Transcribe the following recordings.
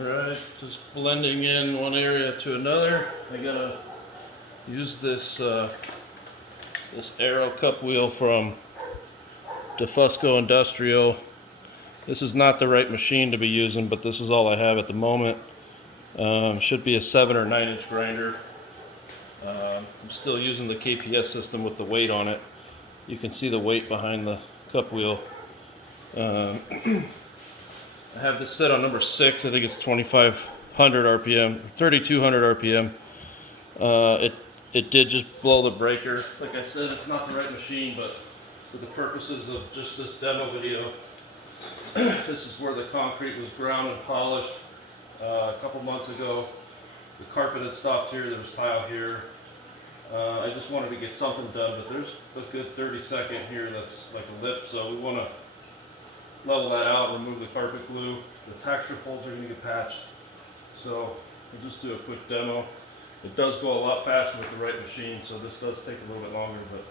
Alright, just blending in one area to another. I gotta use this this Aero cup wheel from Festool Industrial. This is not the right machine to be using, but this is all I have at the moment. Should be a 7 or 9 inch grinder. I'm still using the KPS system with the weight on it. You can see the weight behind the cup wheel. I have this set on number 6. I think it's 2,500 RPM, 3,200 RPM. It did just blow the breaker. Like I said, it's not the right machine, but for the purposes of just this demo video, this is where the concrete was ground and polished a couple months ago. The carpet had stopped here. There was tile here. I just wanted to get something done, but there's a good 30-second here that's like a lip, so we want to level that out, remove the carpet glue. The texture holes are going to get patched. So we'll just do a quick demo. It does go a lot faster with the right machine, so this does take a little bit longer, but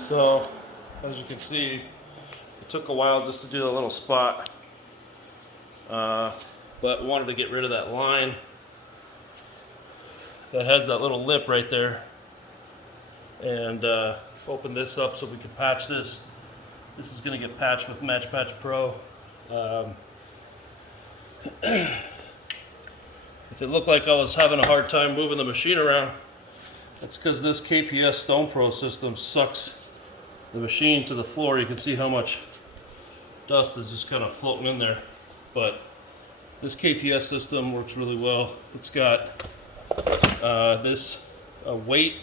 so, as you can see, it took a while just to do the little spot, but wanted to get rid of that line that has that little lip right there, and open this up so we can patch this. This is going to get patched with Match Patch Pro. If it looked like I was having a hard time moving the machine around, that's because this KPS Stone Pro system sucks the machine to the floor. You can see how much dust is just kind of floating in there, but this KPS system works really well. It's got this weight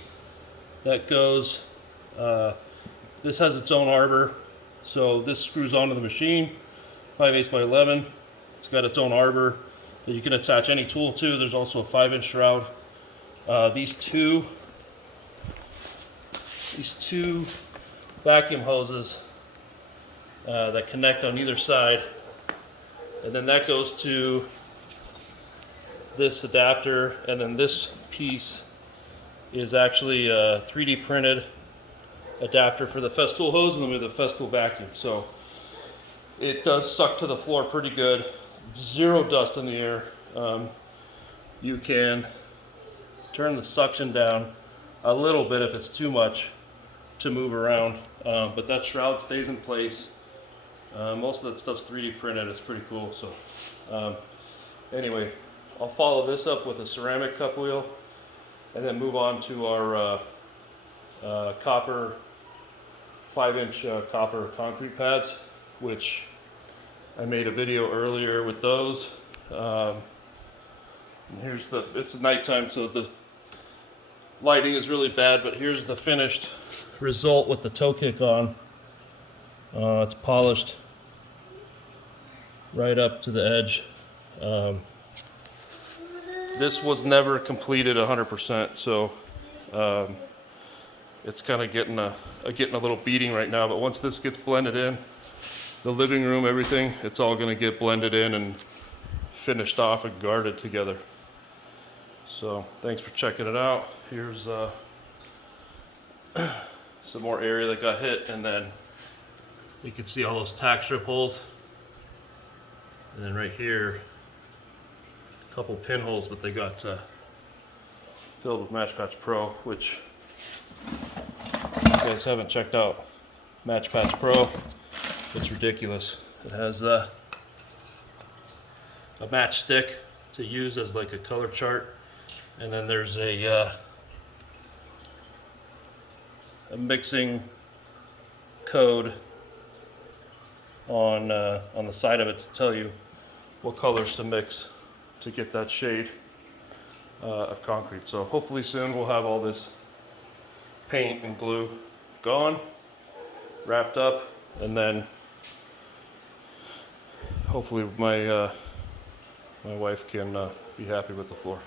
that goes, this has its own arbor, so this screws onto the machine, 5/8 by 11. It's got its own arbor that you can attach any tool to. There's also a 5-inch shroud. These two vacuum hoses that connect on either side, and then that goes to this adapter, and then this piece is actually a 3D printed adapter for the Festool hose, and then we have the Festool vacuum. So it does suck to the floor pretty good. Zero dust in the air. You can turn the suction down a little bit if it's too much to move around, but that shroud stays in place. Most of that stuff's 3D printed. It's pretty cool. So anyway, I'll follow this up with a ceramic cup wheel and then move on to our copper 5-inch copper concrete pads, which I made a video earlier with those. And here's it's nighttime, so the lighting is really bad, but here's the finished result with the toe kick on. It's polished right up to the edge. This was never completed 100%, so it's kind of getting a little beating right now. But once this gets blended in, the living room, everything, it's all going to get blended in and finished off and guarded together. So thanks for checking it out. Here's some more area that got hit, and then you can see all those tack strip holes. And then right here, a couple pinholes, but they got filled with Match Patch Pro, which if you guys haven't checked out Match Patch Pro, it's ridiculous. It has a match stick to use as like a color chart, and then there's a mixing code on the side of it to tell you what colors to mix to get that shade of concrete. So hopefully soon we'll have all this paint and glue gone, wrapped up, and then hopefully my wife can be happy with the floor.